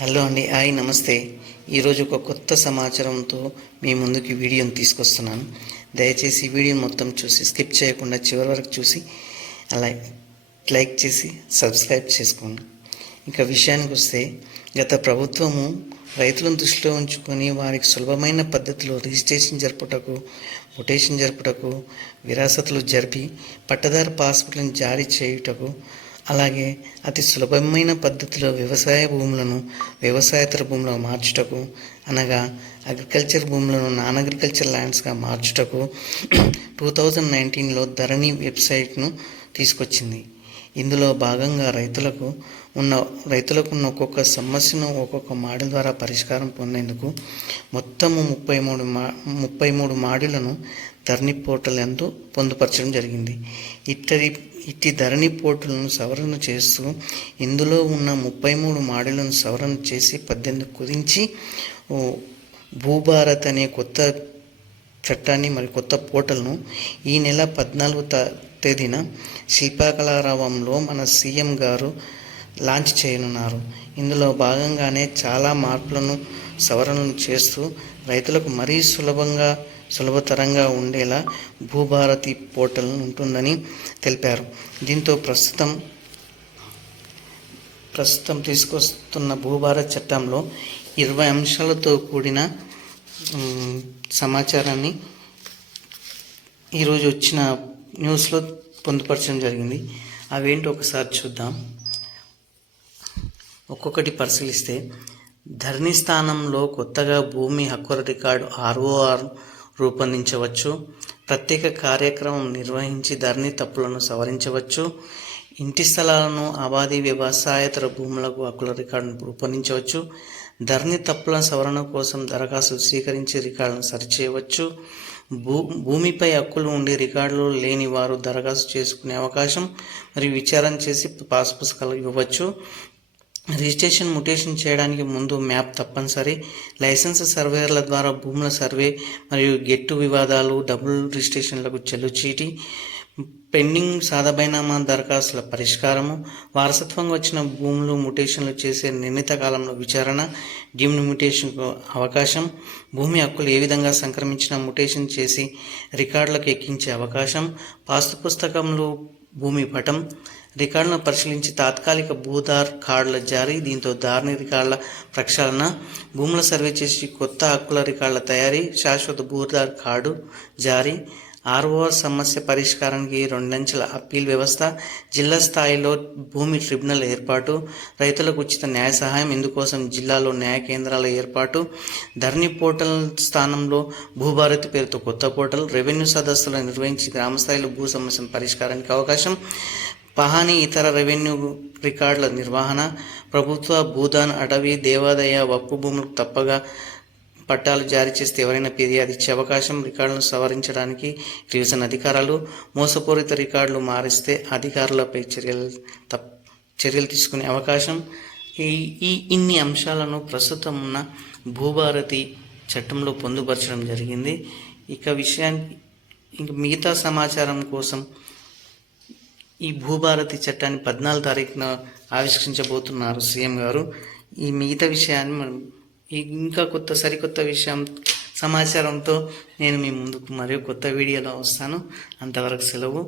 Hello అండి, hi, నమస్తే. ఈరోజు ఒక కొత్త సమాచారంతో మీ ముందుకి వీడియోని తీసుకొస్తున్నాను. దయచేసి ఈ వీడియోని మొత్తం చూసి స్కిప్ చేయకుండా చివరి వరకు చూసి అలా లైక్ చేసి సబ్స్క్రైబ్ చేసుకోండి. ఇంకా విషయానికి వస్తే, గత ప్రభుత్వము రైతులను దృష్టిలో ఉంచుకొని వారికి సులభమైన పద్ధతిలో రిజిస్ట్రేషన్ జరుపుటకు, మొటేషన్ జరుపుటకు, విరాసతులు జరిపి పట్టదారు పాస్బుక్లను జారీ చేయుటకు, అలాగే అతి సులభమైన పద్ధతిలో వ్యవసాయ భూములను వ్యవసాయేతర భూములుగా మార్చుటకు, అనగా అగ్రికల్చర్ భూములను నాన్ అగ్రికల్చర్ ల్యాండ్స్గా మార్చుటకు 2019లో ధరణి వెబ్సైట్ను తీసుకొచ్చింది. ఇందులో భాగంగా రైతులకు ఉన్న ఒక్కొక్క సమస్యను ఒక్కొక్క మోడల్ ద్వారా పరిష్కారం పొందేందుకు మొత్తము 33 మోడళ్లను ధరణి పోర్టల్ యందు పొందుపరచడం జరిగింది. ఇట్టి ధరణి పోర్టల్ను సవరణ చేస్తూ ఇందులో ఉన్న 33 మోడళ్లను సవరణ చేసి 18 కుదించి భూభారత్ అనే కొత్త చట్టాన్ని కొత్త పోర్టల్ను ఈ నెల 14వ తేదీన శిల్పకళారామంలో మన సీఎం గారు లాంచ్ చేయనున్నారు. ఇందులో భాగంగానే చాలా మార్పులను సవరణలు చేస్తూ రైతులకు మరీ సులభతరంగా ఉండేలా భూభారతి పోర్టల్ ఉంటుందని తెలిపారు. దీంతో ప్రస్తుతం తీసుకొస్తున్న భూభారత్ చట్టంలో 20 అంశాలతో కూడిన సమాచారాన్ని ఈరోజు వచ్చిన న్యూస్లో పొందుపరచడం జరిగింది. అవేంటో ఒకసారి చూద్దాం. ఒక్కొక్కటి పరిశీలిస్తే, ధరణి స్థానంలో కొత్తగా భూమి హక్కుల రికార్డు ROR రూపొందించవచ్చు. ప్రత్యేక కార్యక్రమం నిర్వహించి ధరణి తప్పులను సవరించవచ్చు. ఇంటి స్థలాలను ఆబాది వ్యవసాయేతర భూములకు హక్కుల రికార్డును రూపొందించవచ్చు. ధరణి తప్పుల సవరణ కోసం దరఖాస్తు స్వీకరించి రికార్డులను సరిచేయవచ్చు. భూమిపై హక్కులు ఉండి రికార్డులు లేని వారు దరఖాస్తు చేసుకునే అవకాశం మరియు విచారణ చేసి పాస్ పుస్తకాలు ఇవ్వవచ్చు. రిజిస్ట్రేషన్ ముటేషన్ చేయడానికి ముందు మ్యాప్ తప్పనిసరి. లైసెన్స్ సర్వేయర్ల ద్వారా భూముల సర్వే మరియు గెట్టు వివాదాలు, డబుల్ రిజిస్ట్రేషన్లకు చెల్లుచీటి, పెండింగ్ సాదాబైనామా దరఖాస్తుల పరిష్కారము, వారసత్వంగా వచ్చిన భూములు ముటేషన్లు చేసే నిర్ణీత కాలంలో విచారణ, డీమ్డ్ మ్యుటేషన్కు అవకాశం, భూమి హక్కులు ఏ విధంగా సంక్రమించిన ముటేషన్ చేసి రికార్డులకు ఎక్కించే అవకాశం, పాస్తు పుస్తకంలో భూమి పటం, రికార్డులను పరిశీలించి తాత్కాలిక భూధార్ కార్డుల జారీ, దీంతో ధరణి రికార్డుల ప్రక్షాళన, భూముల సర్వే చేసి కొత్త హక్కుల రికార్డుల తయారీ, శాశ్వత భూధార్ కార్డు జారీ, ROR సమస్య పరిష్కారానికి 2 అంచెల అప్పీల్ వ్యవస్థ, జిల్లా స్థాయిలో భూమి ట్రిబ్యునల్ ఏర్పాటు, రైతులకు ఉచిత న్యాయ సహాయం, ఇందుకోసం జిల్లాలో న్యాయ కేంద్రాల ఏర్పాటు, ధరణి పోర్టల్ స్థానంలో భూభారతి పేరుతో కొత్త పోర్టల్, రెవెన్యూ సదస్సులను నిర్వహించి గ్రామస్థాయిలో భూ సమస్యల పరిష్కారానికి అవకాశం, పహానీ ఇతర రెవెన్యూ రికార్డుల నిర్వహణ, ప్రభుత్వ భూదాన్, అటవీ, దేవాదాయ, వక్ఫ్ భూములకు తప్పగా పట్టాలు జారీ చేస్తే ఎవరైనా ఫిర్యాదు ఇచ్చే అవకాశం, రికార్డులను సవరించడానికి రివిజన్ అధికారాలు, మోసపూరిత రికార్డులు మారిస్తే అధికారులపై చర్యలు తీసుకునే అవకాశం. ఇన్ని అంశాలను ప్రస్తుతం ఉన్న భూభారతి చట్టంలో పొందుపరచడం జరిగింది. ఇంక మిగతా సమాచారం కోసం ఈ భూభారతి చట్టాన్ని 14వ తారీఖున ఆవిష్కరించబోతున్నారు సీఎం గారు. ఈ మిగతా విషయాన్ని ఇంకా సరికొత్త సమాచారంతో నేను మీ ముందుకు మరియు కొత్త వీడియోలో వస్తాను. అంతవరకు సెలవు.